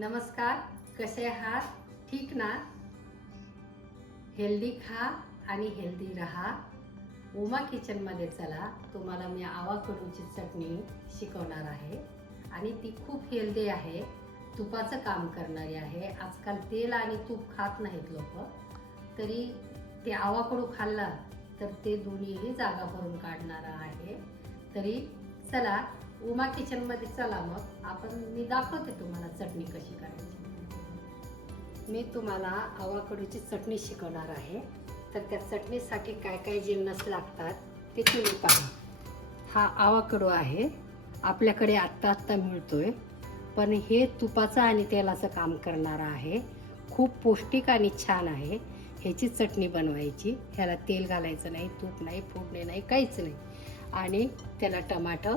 नमस्कार, कसे आहात? ठीक ना? हेल्दी खा आणि हेल्दी राहा. उमा किचनमध्ये चला. तुम्हाला मी आवाकडूची चटणी शिकवणार आहे आणि ती खूप हेल्दी आहे. तुपाचं काम करणारी आहे. आजकाल तेल आणि तूप खात नाहीत लोक, तरी ते आवाकडू खाल्ला तर ते दोन्हीही जागा भरून काढणारा आहे. तरी चला उमा किचनमध्ये चला. मग मी दाखवते तुम्हाला चटणी कशी करायची. मी तुम्हाला आवाकडूची चटणी शिकवणार आहे. तर त्या चटणीसाठी काय काय जिन्नस लागतात ते तुम्ही पहा. हा आवाकडू आहे, आपल्याकडे आत्ता मिळतोय, पण हे तुपाचं आणि तेलाचं काम करणारा आहे. खूप पौष्टिक आणि छान आहे. ह्याची चटणी बनवायची. ह्याला तेल घालायचं नाही, तूप नाही, फोडणी नाही, काहीच नाही. आणि त्याला टमाटर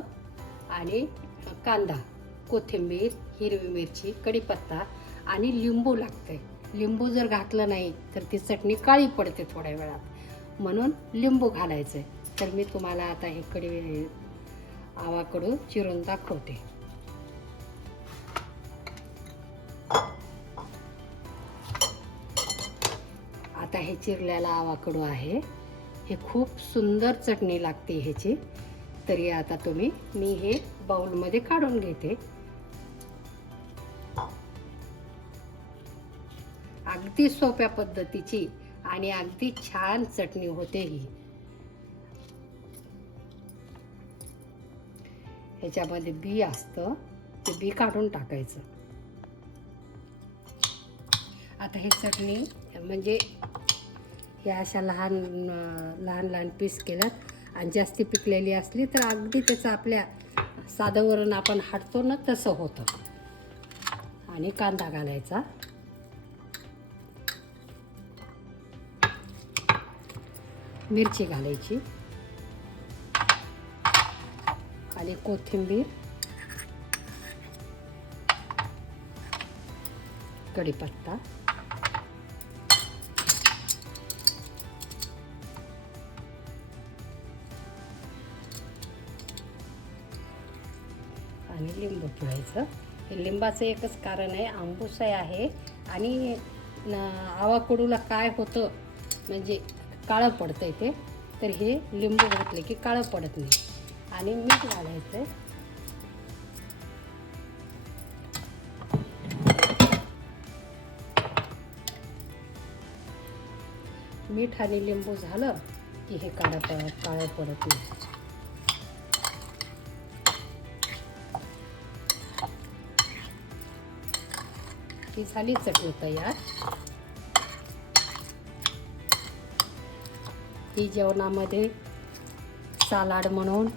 आणि कांदा, कोथिंबीर, हिरवी मिरची, कढीपत्ता आणि लिंबू लागते. लिंबू जर घातलं नाही तर ती चटणी काळी पडते थोड्या वेळात, म्हणून लिंबू घालायचं आहे. तर मी तुम्हाला आता हे आवाकडू चिरून दाखवते. आता हे चिरलेला आवाकडू आहे. हे खूप सुंदर चटणी लागते ह्याची. तरी आता मी हे बाउलमध्ये काढून घेते. अगदी सोप्या पद्धतीची आणि अगदी छान चटणी होते ही. ह्याच्यामध्ये बी असतं, ते बी काढून टाकायचं. आता हे चटणी म्हणजे हे अशा लहान लहान पीस केल्यात आणि जास्ती पिकलेली असली तर अगदी त्याचं आपल्या साधं वरण आपण हाटतो ना तसं होतं. आणि कांदा घालायचा, मिरची घालायची आणि कोथिंबीर, कढीपत्ता आणि लिंबू पिळायचं. हे लिंबाचं एकच कारण आहे, आंबूसही आहे आणि आवाकडूला काय होतं म्हणजे काळं पडतंय ते, तर हे लिंबू घातले की काळं पडत नाही. आणि मीठ घालायचं. मीठ आणि लिंबू झालं की हे काळं पडत नाही. ही झाली चटणी तयार. ही जेवणामध्ये सलाड म्हणून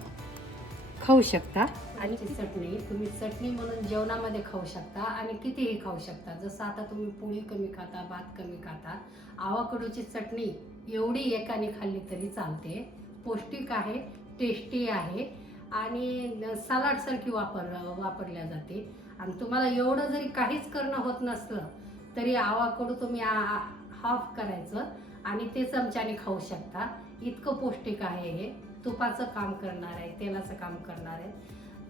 खाऊ शकता. आणि ती चटणी तुम्ही चटणी म्हणून जेवणामध्ये खाऊ शकता आणि कितीही खाऊ शकता. जसं आता तुम्ही पोळी कमी खाता, भात कमी खाता, आवाकडूची चटणी एवढी एकाने खाल्ली तरी चालते. पौष्टिक आहे, टेस्टी आहे आणि सलाडसारखी वापरल्या जाते. आणि तुम्हाला एवढं जरी काहीच करणं होत नसलं तरी आवाकडू तुम्ही हाफ करायचं आणि ते चमच्याने खाऊ शकता. इतकं पौष्टिक आहे हे. तुपाचं काम करणार आहे, तेलाचं काम करणार आहे.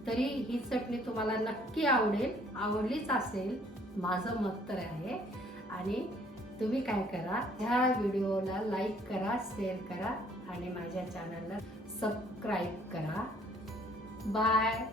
तरी ही चटणी तुम्हाला नक्की आवडेल. आवडलीच असेल माझं मत तर आहे. आणि तुम्ही काय करा, ह्या व्हिडिओला लाईक करा, शेअर करा आणि माझ्या चॅनलला सबस्क्राईब करा. बाय.